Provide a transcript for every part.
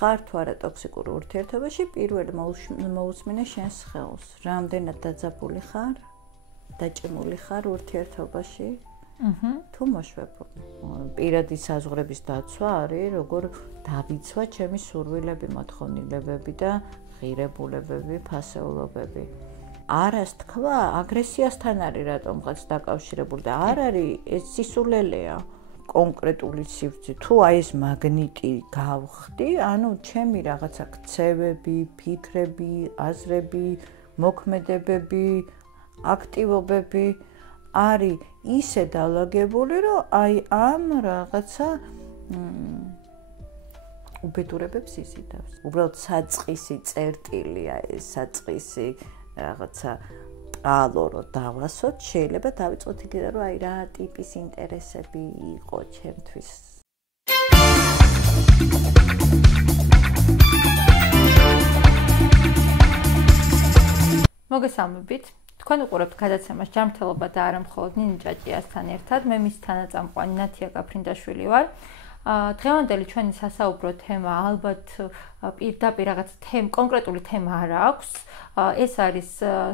ხარ თუ არა ტოქსიკურ ურთიერთობაში, პირველი მოусმინე შენს ხელს. რამდენად დაძაბული ხარ, დაჭიმული ხარ ურთიერთობაში? თუ მოშვებული. პირადი საზღვრების დაცვა არის, როგორ დავიცვა ჩემი სურვილები, მოთხოვნილებები და ღირებულებები, ფასეულობები. არას თქვა, აგრესიასთან არის რატომღაც დაკავშირებული და არ არის ეს სისულელეა. კონკრეტული სივრცე თუ აი ეს მაგნიტი გავხდი, ანუ ჩემი რაღაცა ქცევები, ფიქრები, აზრები, მოქმედებები, აქტივობები არის ისე დალაგებული, რომ აი ამ რაღაცა უბედურებებს იზიდავს. უბრალოდ საწყისი წერტილია ეს საწყისი რაღაცა ალო რო დავასოთ, შეიძლება დავიწყოთ იქიდან, რომ აი რა ტიპის ინტერესები იყო ჩემთვის. მოგესალმებით. თქვენ უყურებთ გადაცემას ჯანმრთელობა და არა მხოლოდ ნინი ჭაჭიასთან ერთად. მე მის თანაწამყვანი ნათია გაფრინდაშვილი ვარ. დღევანდელი ჩვენი სასაუბრო თემა ალბათ პირდაპირ რაღაც კონკრეტული თემა არ აქვს. ეს არის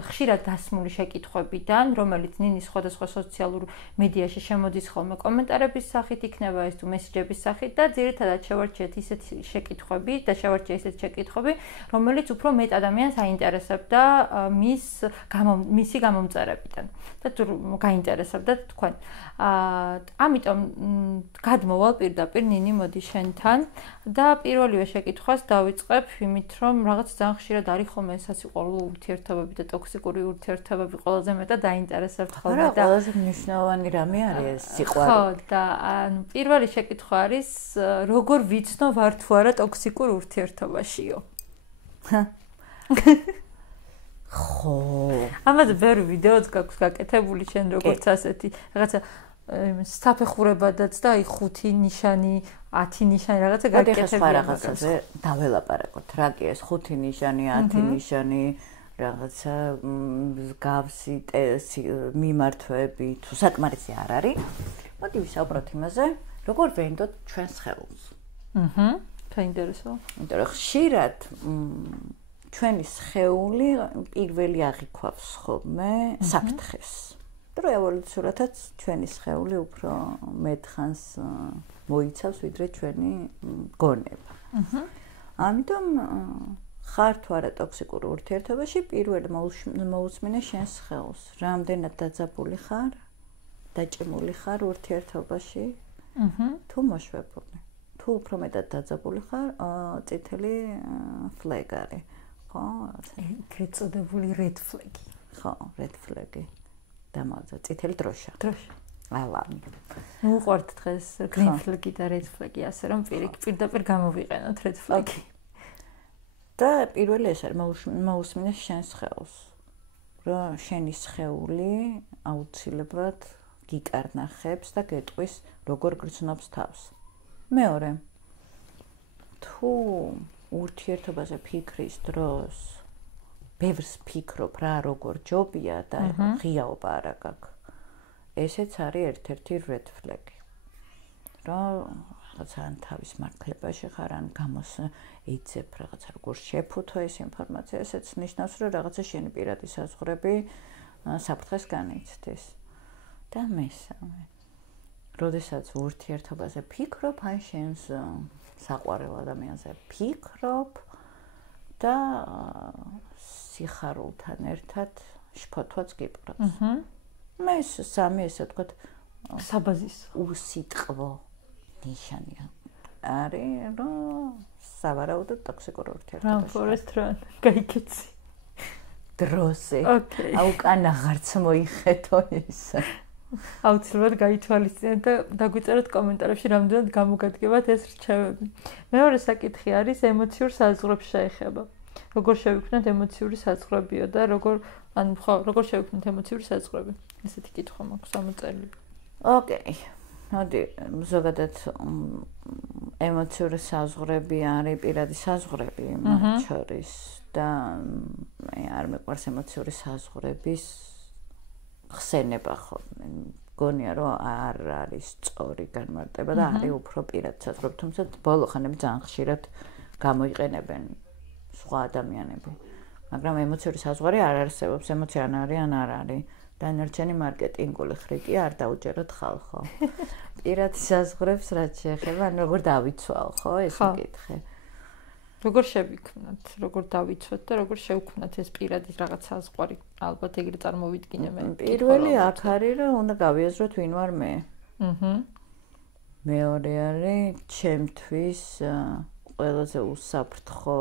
ხშირად დასმული შეკითხვებიდან, რომელიც ნინის სხვადასხვა სოციალურ მედიაში შემოდის ხოლმე კომენტარების სახით, იქნება ეს თუ მესიჯების სახით და ძირითადად შევარჩიეთ ისეთი შეკითხვები და შევარჩიე ისეთი შეკითხვები, რომელიც უფრო მეტ ადამიანს აინტერესებდა მისი გამომწერებიდან და თუ გაინტერესებდათ თქვენ. ამიტომ გადმოვალ პირდაპირ ნინი მოდი შენთან და პირველივე შეკითხვას დავიწყებ იმით, რომ რაღაც ძალიან ხშირად არის ხოლმე სასიყვარულო ურთიერთობები და ტოქსიკური ურთიერთობები ყველაზე მეტად დაინტერესებთ ხოლმე და ყველაზე მნიშვნელოვანი რამე არის ეს სიყვარული. ხო, და პირველი შეკითხვა არის, როგორ ვიცნო ვარ თუ არა ტოქსიკურ ურთიერთობაშიო? ხო. ამაზე ბევრი ვიდეოც გაქვს გაკეთებული შენ როგორც ასეთი რაღაცა საფეხურებადაც და აი 5 ნიშანი, 10 ნიშანი რაღაცა გაკეთებული რაღაცაზე დაველაპარაკოთ. რა კი ეს 5 ნიშანი, 10 ნიშანი, რაღაცა მსგავსი მიმართვები თუ საკმარისი არ არის. მოდი ვისაუბროთ იმაზე, როგორ ვენდოთ ჩვენს ხელს. საინტერესო. იმიტომ რომ ხშირად ჩვენი სხეული პირველი აღიქვავს ხოლმე საფრთხეს. რომ ევოლუციურადაც ჩვენი სხეული უფრო მეტხანს მოიცავს ვიდრე ჩვენი გონება. ამიტომ ხარ თუ არა ტოქსიკურ ურთიერთობაში, პირველი მოусმინე შენს ხელს. რამდენად დაძაბული ხარ, დაჭიმული ხარ ურთიერთობაში? თუ მოშვებული. თუ უფრო მეტად დაძაბული ხარ, წითელი ფლეგ არის. ხო, გეწოდებული red flag. ხო, red flag. დამაძა წითელი დროშა. ალამი. უყვართ დღეს green flag და red flag, ასე რომ პირდაპირ გამოვიყენოთ red flag. და პირველი ეს არის მოусმინე შენს ხელს. რომ შენი სხეული აუცილებლად გიკარნახებს და გეტყვის როგორ გრძნობს თავს. მეორე. თუ ურთიერთობაზე ფიქრის დროს ბევრს ფიქრობ რა როგორ ჯობია და ღიაობა არა გაქვს. ესეც არის ერთ-ერთი red flag. რომ რაღაცა ან თავის მართლებაში ხარ, ან გამოს ეძებ რაღაცა როგორ შეფუთო ეს ინფორმაცია, ესეც ნიშნავს, რომ რაღაცა შენი პირადი საზღვრები საფრთხეს განიცდის. და მესამე. როდესაც ურთიერთობაზე ფიქრობ, ან შენს საყვარელ ადამიანზე ფიქრობ და სიხარულთან ერთად შფოთვაც გიპყრობს. მე სამი ესე ვთქვათ საბაზის უსიტყვო ნიშანია. არის რომ სავარაუდოდ ტოქსიკურ ურთიერთობაში. ფორესტ რან გაიქეცი. დროზე. აუკან აღარც მოიხედო ის. აუცილებლად გაითვალისწინეთ და დაგვიწეროთ კომენტარებში რამდენად გამოგადგებათ ეს რჩევები. მეორე საკითხი არის ემოციურ საზღვრებს შეეხება. როგორ შევიქმნათ ემოციური საზღვრებიო და როგორ შევიქმნათ ემოციური საზღვრები? ესეთი კითხვა მაქვს ამოწერილი. ოკეი. მოდი ზოგადად ემოციური საზღვრები არის პირადი საზღვრები მათ შორის და მე არ მეყვარს ემოციური საზღვრების ხსენება ხოლმე. მგონია რომ არ არის სწორი განმარტება და არის უფრო პირად საზღვრები, თუმცა ბოლო ხანები ძალიან ხშირად გამოიყენებენ სხვა ადამიანები. მაგრამ ემოციური საზღვარი არ არსებობს, ემოცია ან არის, ან არ არის. დანარჩენი მარკეტინგული ხრიკი არ დაუჯეროთ ხალხო. პირადი საზღვრებს რაც შეეხება, ან როგორ დავიცვალ, ხო, ეს მიკითხე. როგორ შევიქმნათ, როგორ დავიცვათ და როგორ შევქმნათ ეს პირადი რაღაც საზღვარი, ალბათ ეგრე წარმოვიდგინე მე. პირველი აქ არის, რომ უნდა გავიაზროთ ვინ ვარ მე. მეორე არის ჩემთვის ყველაზე უსაფრთხო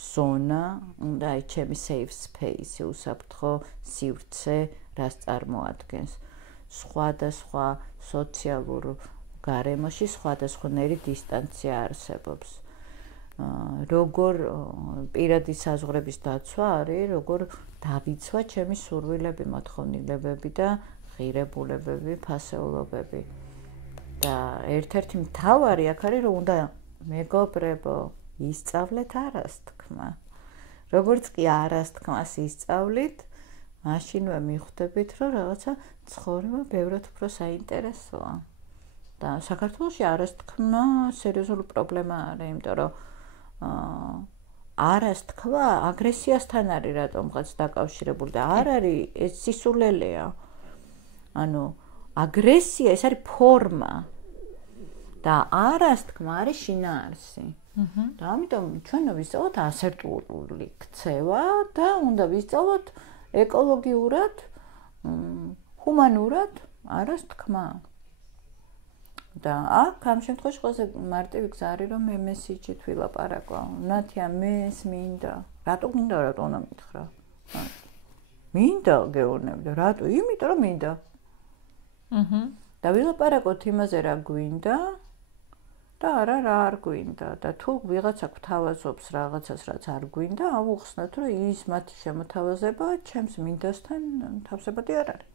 ზონა, უნდა აი ჩემი safe space, უსაფრთხო სივრცე, რაც წარმოადგენს სხვადასხვა სოციალურ გარემოში სხვადასხვანაირი დისტანცია არსებობს. როგორ პირადი საზღვრების დაცვა არის, როგორ დავიცვა ჩემი სურვილები, მოთხოვნილებები და ღირებულებები, ფასეულობები. და ერთ-ერთი მთავარი აქ არის, რომ უნდა მეგობრებო, ისწავლეთ არასთქმა. როგორც კი არასთქმას ისწავლით, მაშინვე მიხვდებით, რომ რაღაცა ცხოვრება ბევრად უფრო საინტერესოა. და საქართველოში არასთქმა სერიოზული პრობლემა არის, იმიტომ რომ არასთქმა აგრესიასთან არის რატომღაც დაკავშირებული და არ არის ეს სისულელეა. ანუ აგრესია ეს არის ფორმა და არასთქმა არის შინაარსი. და ამიტომ ჩვენ ვისწავლოთ ასერტული ქცევა და უნდა ვისწავლოთ ეკოლოგიურად, ჰუმანურად არასთქმა. და აქ ამ შემთხვევაში ყველაზე მარტივი გზა არის, რომ მე მესიჯით ვილაპარაკო. ნათია, მე ეს მინდა. რატო გინდა, რატო უნდა მითხრა? მინდა გეუბნები, რატო? იმიტომ რომ მინდა. და ვილაპარაკოთ იმაზე, რა გვინდა და არა რა არ გვინდა. და თუ ვიღაცა გვთავაზობს რაღაცას, რაც არ გვინდა, ავუხსნათ, რომ ის მათი შემოთავაზება ჩემს მინდასთან თავსებადი არ არის.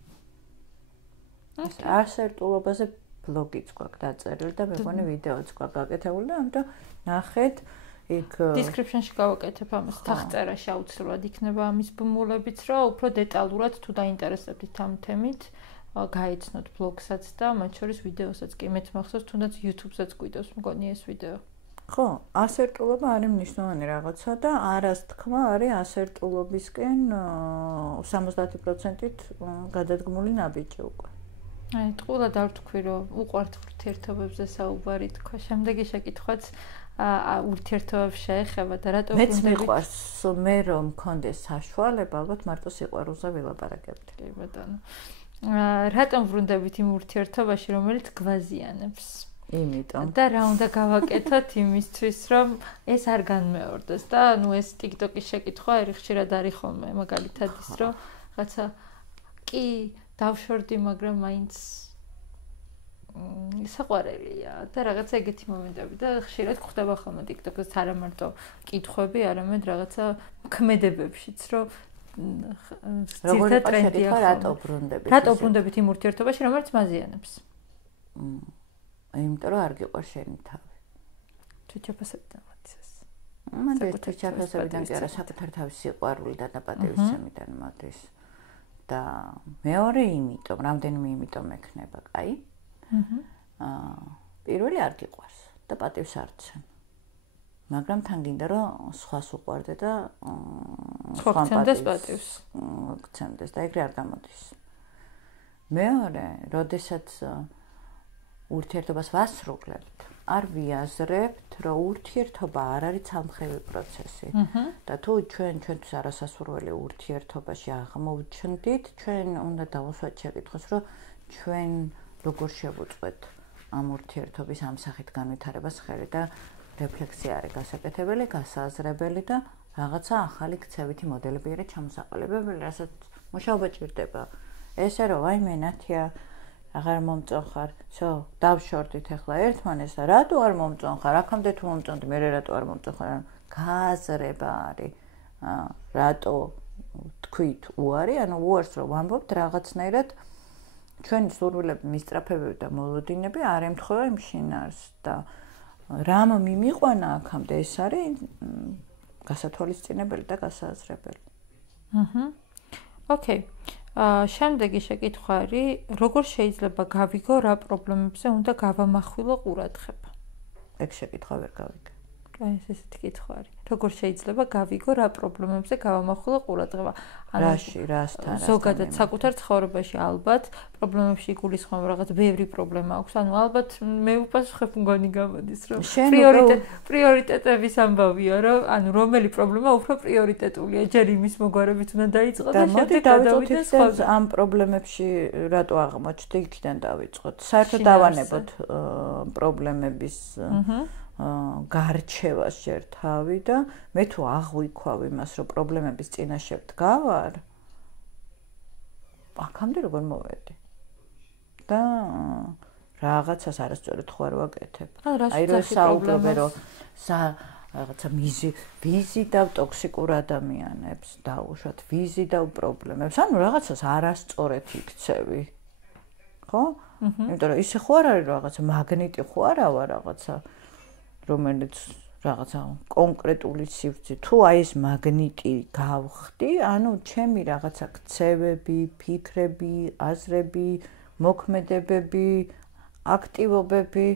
ეს ასერტულობაზე ბლოგიც გვაქვს დაწერილი და მეგონი ვიდეოც გვაქვს გაკეთებული და ამიტომ ნახეთ იქ description-ში გავაკეთებ ამას თახწერაში აუცილებლად იქნება ამის ბმულებიც, რომ უფრო დეტალურად თუ დაინტერესებთ ამ თემით, გაიცნოთ ბლოგსაც და მათ შორის ვიდეოსაც კი მეც მახსოვს, თუნდაც YouTube-საც გვიდევს მგონი ეს ვიდეო. ხო, ასერტულობა არის მნიშვნელოვანი რაღაცა და არასთქმა არის ასერტულობისკენ 70%-ით გადადგმული ნაბიჯი უკვე. აი, თყულად არ თქვი, რომ უყვართ ურთიერთობებზე საუბარი თქვა. შემდეგი შეკითხვაც ურთიერთობებს შეეხება და რატო მეც მიყვარს მე რომ მქონდეს საშუალება, ალბათ მარტო სიყვარულზე ვილაპარაკებთ. კი ბატონო. რატომ ვრუნდებით იმ ურთიერთობაში, რომელიც გვაზიანებს? იმიტომ. და რა უნდა გავაკეთოთ იმისთვის, რომ ეს არ განმეორდეს და ნუ ეს TikTok-ის შეკითხვა ხშირად არის ხოლმე, მაგალითად ის, რომ რაღაცა კი დავშორდი, მაგრამ მაინც საყვარელია და რაღაცა ეგეთი მომენტები და ხშირად გვხდება ხოლმე TikTok-ს არა მარტო კითხვები, არამედ რაღაცა ქმედებებშიც, რომ როგორი ტრენდია რატო ბრუნდებით? რატო ბრუნდებით იმ ურთიერთობაში, რომელიც მაზიანებს? იმიტომ რომ არ გიყვარს შენი თავი. თუ ჩაფასებიდან მოდის. მანდ თუ ჩაფასებიდან კი არა, საკუთარ თავის სიყვარული და დაპატივისცემიდან მოდის. და მეორე იმიტომ, რამდენიმე იმიტომ ექნება, კაი? პირველი არ გიყვარს და პატივს არ ცემ. მაგრამ თან გინდა რომ სხვას უყვარდე და სხვა პატივს გცემდეს და ეგრე არ გამოდის. მეორე, როდესაც ურთიერთობას ვასრულებთ, არ ვიაზრებთ, რომ ურთიერთობა არ არის ცალმხრივი პროცესი. და თუ ჩვენთვის არასასურველი ურთიერთობაში აღმოვჩნდით, ჩვენ უნდა დავუსვათ შეკითხვას, რომ ჩვენ როგორ შევუწყვეთ ამ ურთიერთობის ამ სახით განვითარებას ხელი და რეფლექსია არის გასაკეთებელი, გასააზრებელი და რაღაცა ახალი ქცევითი მოდელები არის ჩამოსაყალიბებელი, რასაც მუშაობა ჭირდება. ესე რომ ვაიმე ნათია აღარ მომწონხარ, всё, დავშორდით ახლა ერთმანეს და რატო არ მომწონხარ? აქამდე თუ მომწონდი, მე რატო არ მომწონხარ? გააზრება არის. რატო თქვით უარი, ანუ უარს რომ ვამბობთ რაღაცნაირად ჩვენი სურვილები, მისწრაფებები და მოლოდინები არ ემთხვევა იმ შინაარსს და რამ მიმიყვანა აქამდე ეს არის გასათვალისწინებელი და გასააზრებელი. ოკეი. შემდეგი შეკითხვა არის, როგორ შეიძლება გავიგო რა პრობლემებზე უნდა გავამახვილო ყურადღება? ეგ შეკითხვა ვერ გავიგე. აი ესეთი კითხვა არის. როგორ შეიძლება გავიგო რა პრობლემებზე გავამახვილო ყურადღება? რასთან? ზოგადად საკუთარ ცხოვრებაში ალბათ პრობლემებში იგულისხმება რაღაც ბევრი პრობლემა აქვს. ანუ ალბათ მე უპასუხებ მგონი გამოდის, რომ პრიორიტეტების ამბავია, რომ ანუ რომელი პრობლემა უფრო პრიორიტეტულია, ჯერ იმის მოგვარებით უნდა დაიწყო და შემდეგ გადავიდეს სხვაზე. ამ პრობლემებში რატო აღმოჩნდი, იქიდან დავიწყოთ. საერთოდ დავანებოთ პრობლემების გარჩევას ჯერ თავი და მე თუ აღვიქვავ იმას, რომ პრობლემების წინაშე ვდგავარ, აქამდე როგორ მოვედი? და რაღაცას არასწორად ხო არ ვაკეთებ. აი რომ საუბრობე რომ რაღაცა ვიზიდავ ტოქსიკურ ადამიანებს, დაუშვათ, ვიზიდავ პრობლემებს, ანუ რაღაცას არასწორად იქცევი. ხო? იმიტომ რომ ისე ხო არ არის რაღაცა მაგნიტი ხო არა ვარ რაღაცა რომელიც რაღაცა კონკრეტული სივრცე თუ აი ეს მაგნიტი გავხდი, ანუ ჩემი რაღაცა ქცევები, ფიქრები, აზრები, მოქმედებები, აქტივობები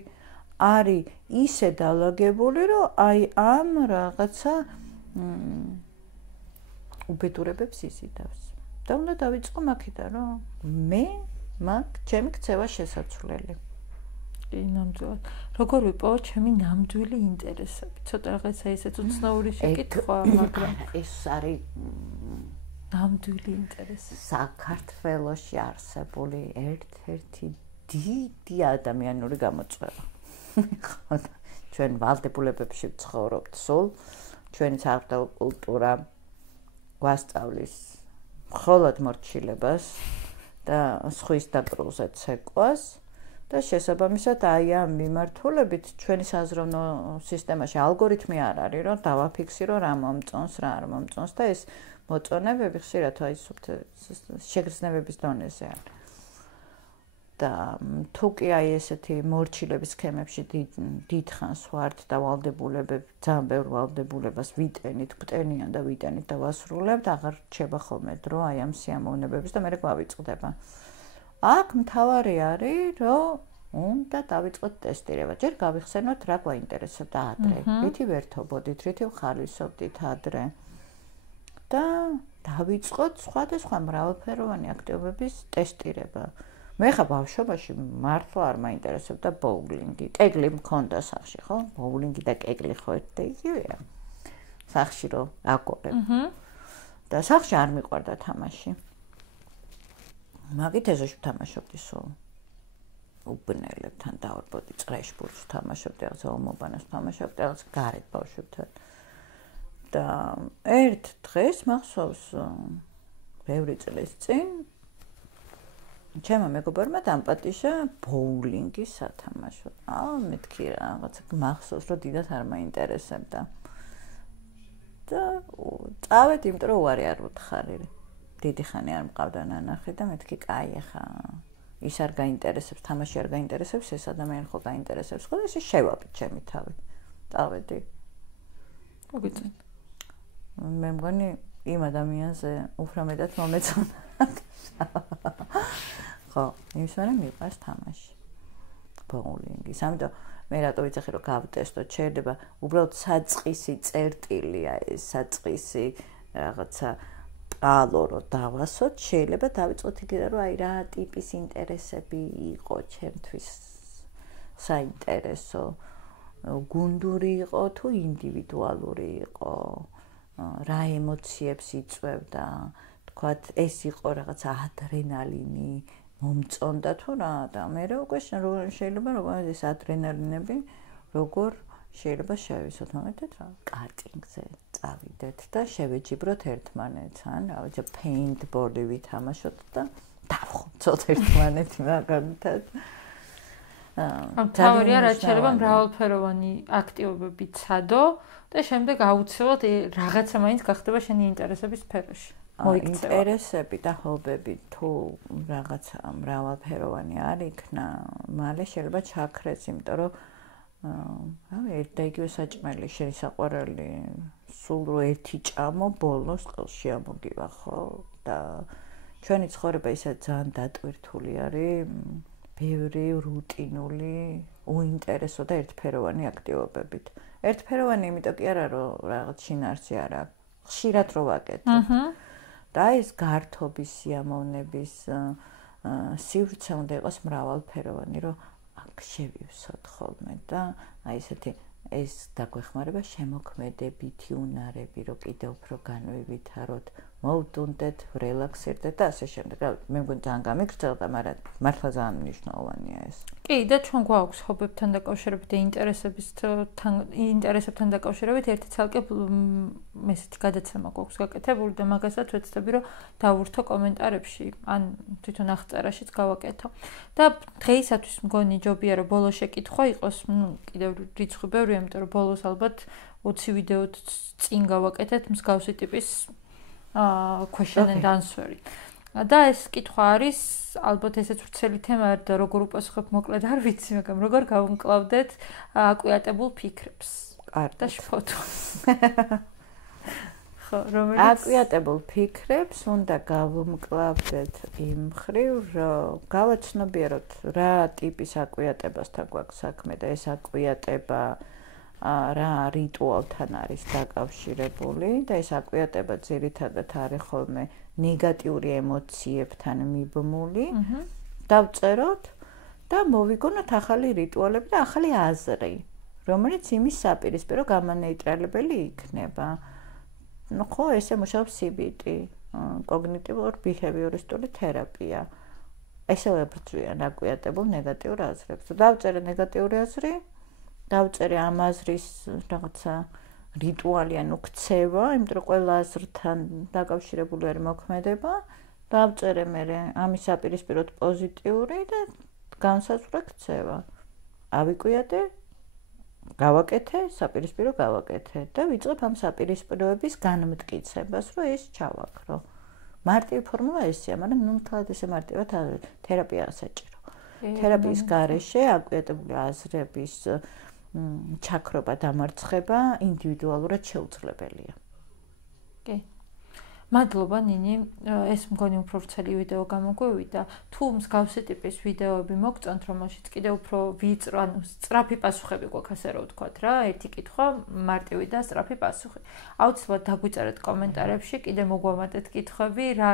არის ისე დალაგებული, რომ აი ამ რაღაცა უბედურებებს იზიდავს. და უნდა დავიწყო მაქიდან, რომ მე მაგ ჩემი ქცევა შესაძლებელი. ნამდვილად. როგორ ვიპოვო ჩემი ნამდვილი ინტერესები? ცოტა რაღაცა ისეთ უცნაური შეკითხვა, მაგრამ ეს არის ნამდვილი ინტერესი. საქართველოში არსებული ერთ-ერთი დიდი ადამიანური გამოწვევა. ჩვენ ვალდებულებებში ვცხოვრობთ სულ, ჩვენი საერთო კულტურა გვასწავლის მხოლოდ მორჩილებას და სხვის დაკრუზე ცეკვას. და შესაბამისად აი ამ მიმართულებით ჩვენი საზროვნო სისტემაში ალგორითმი არ არის, რომ დავაფიქსირო რა მომწონს, რა არ მომწონს და ეს მოწონებები ხშირად აი შეგრძნებების დონეზე არის. და თუ კი აი ესეთი მორჩილების სქემებში დიდხანს ვართ და ვალდებულებები, ძალიან ბევრ ვალდებულებას ვიტენით, გვტენიან და ვიტენით და ვასრულებთ, აღარ რჩება ხოლმე დრო აი ამ სიამოვნებების და მე გვავიწყდება. აქ მთავარი არის, რომ უნდა დავიწყოთ ტესტირება. ჯერ გავიხსენოთ რა გვაინტერესებდა ადრე. რითი ვერთობოდით, რითი ვხარვისობდით ადრე. და დავიწყოთ სხვადასხვა მრავალფეროვანი აქტივობების ტესტირება. მე ხა ბავშვობაში მართლა არ მაინტერესებდა ბოულინგი. კეგლი მქონდა სახში, ხო? ბოულინგი და კეგლი ხო ერთ იგივეა. სახში რო აკორებ. და სახში არ მიყვარდა თამაში. მაგით ეზოში ვთამაშობდი სულ. უბნელებთან დავარბოდი, წრეშბურთს ვთამაშობდი, რაღაც ომობანას ვთამაშობდი, რაღაც გარეთ ბავშვებთან. და ერთ დღეს მახსოვს ბევრი წლის წინ ჩემმა მეგობარმა დამპატიშა ბოულინგის სათამაშო. მეთქი რაღაცა მახსოვს, რომ დიდად არ მაინტერესებდა. და წავედი, იმიტომ რომ უარი არ ვუთხარი. დიდი ხანი არ მყავდა ნანახი და მეთქი, კაი, ახლა ის არ გაინტერესებს, თამაში არ გაინტერესებს, ეს ადამიანი ხო გაინტერესებს, ხო და ესე შევაბით ჩემი თავი. წავედი. მოგიწევთ. მე მგონი იმ ადამიანზე უფრო მეტად მომეწონა. ხო, იმის მერე მიყვარს თამაში. ბოულინგის. ამიტომ მე რატო ვიცახი რომ გავტესტო, შეიძლება უბრალოდ საწყისი წერტილია ეს საწყისი რაღაცა ალო რო დავასოთ, შეიძლება დავიწყოთ იქიდან რომ აი რა ტიპის ინტერესები იყო ჩემთვის საინტერესო, გუნდური იყო თუ ინდივიდუალური იყო, რა ემოციებს იწვევდა, თქვათ ეს იყო რაღაც ადრენალინი, მომწონდა თუ რა და მე უკვე შეიძლება როგორ ეს ადრენალინები როგორ შეიძლება შევისოთ, მომედეთ რა, კარტინგზე წავიდეთ და შევეჯიბროთ ერთმანეთს, ან რა ვიცი, პეინტბოლი ვითამაშოთ და დავხოცოთ ერთმანეთი მაგალითად. თავია რაც შეიძლება მრავალფეროვანი აქტივობები ცადო და შემდეგ აუცილებლად რაღაცა მაინც გახდება შენი ინტერესების სფეროში. ინტერესები და ჰობები თუ რაღაცა მრავალფეროვანი არ იქნა, მალე შეიძლება ჩაქრეს, იმიტომ რომ ერთ და იგივე საჭმელი შენი საყვარელი სულ რო ერთი ჭამო ბოლოს ყელში ამოგივა ხო და ჩვენი ცხოვრება ისე ძალიან დატვირთული არის ბევრი რუტინული, უინტერესო და ერთფეროვანი აქტივობებით. ერთფეროვანი იმიტომ კი არა, რომ რაღაც შინაარსი არ აქვს. ხშირად რო ვაკეთებ. და ეს გართობის სიამოვნების სივრცე უნდა იყოს მრავალფეროვანი, რომ აქ შევივსოთ ხოლმე და აი ესეთი ეს დაგვეხმარება შემოქმედებითი უნარები, რომ კიდევ უფრო განვივითაროთ, მოვტუნდეთ, რელაქსირდეთ და ასე შემდეგ. მე მგონი ძალიან გამიგრძელდა, მაგრამ მართლა ძალიან მნიშვნელოვანია ეს. კი, და ჩვენ გვაქვს ჰობებთან დაკავშირებით და ინტერესებთან დაკავშირებით ერთი ცალკე ესეთი გადაცემა გვაქვს გაკეთებული და მაგასაც ვეცდები, რომ დავურთო კომენტარებში, ან თვითონ აღწერაშიც გავაკეთო. და დღეისათვის მგონი ჯობია, რომ ბოლო შეკითხვა იყოს, კიდევ რიცხვი ბევრია, იმიტომ რომ ბოლოს ალბათ 20 ვიდეოთ წინ გავაკეთეთ მსგავსი ტიპის question and answer. და ეს კითხვა არის, ალბათ ესეც ვრცელი თემა არის და როგორ უპასუხებ მოკლედ არ ვიცი, მაგრამ როგორ გავუმკლავდეთ აკვიატებულ ფიქრებს. და შფოთო. ხო, რომელიც აკვიატებულ ფიქრებს უნდა გავუმკლავდეთ იმ მხრივ, რომ გავაცნობიეროთ რა ტიპის აკვიატებასთან გვაქვს საქმე და ეს აკვიატება რა რიტუალთან არის დაკავშირებული და ეს აკვიატება ძირითადად არის ხოლმე ნეგატიური ემოციებთან მიბმული. დავწეროთ და მოვიგონოთ ახალი რიტუალები და ახალი აზრი, რომელიც იმის საპირისპირო გამანეიტრალებელი იქნება. ну ხო, ესე მუშაობს CBT, კოგნიტიურ-ბიჰევიორისტული თერაპია. ესევე ბრძვიან აკვიატებულ ნეგატიურ აზრებს. დავწერე ნეგატიური აზრი, დავწერე ამ აზრის რაღაცა რიტუალი ანუ ქცევა, იმიტომ რომ ყველა აზრთან დაკავშირებული არის მოქმედება. დავწერე მე ამის საპირისპიროდ პოზიტიური და განსაზღვრე ქცევა. ავიკვიატე, გავაკეთე, საპირისპირო გავაკეთე და ვიწყებ ამ საპირისპიროების განმტკიცებას, რომ ეს ჩავაქრო. მარტივი ფორმულა ესეა, მაგრამ ნუ თვალად ესე მარტივად თერაპია საჭირო. თერაპიის გარეშე აკვიატებული აზრების ჩაქრობა, დამარცხება ინდივიდუალურად შეუძლებელია. კი. მადლობა ნინი, ეს მგონი უფრო ვრცელი ვიდეო გამოგვივიდა. თუ მსგავსი ტიპის ვიდეოები მოგწონთ, რომელშიც კიდევ უფრო ვიწრო, ანუ სწრაფი პასუხები გვაქვს, ასე რომ ვთქვათ რა, ერთი კითხვა, მარტივი და სწრაფი პასუხი. აუცილებლად დაგვიწერეთ კომენტარებში, კიდე მოგვამატეთ კითხვები, რა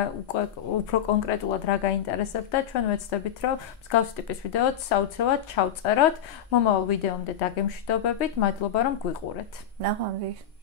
უფრო კონკრეტულად რა გაინტერესებთ და ჩვენ ვეცდებით, რომ მსგავსი ტიპის ვიდეოც აუცილებლად ჩავწეროთ. მომავალ ვიდეომდე დაგემშვიდობებით, მადლობა რომ გვიყურეთ. ნახვამდის.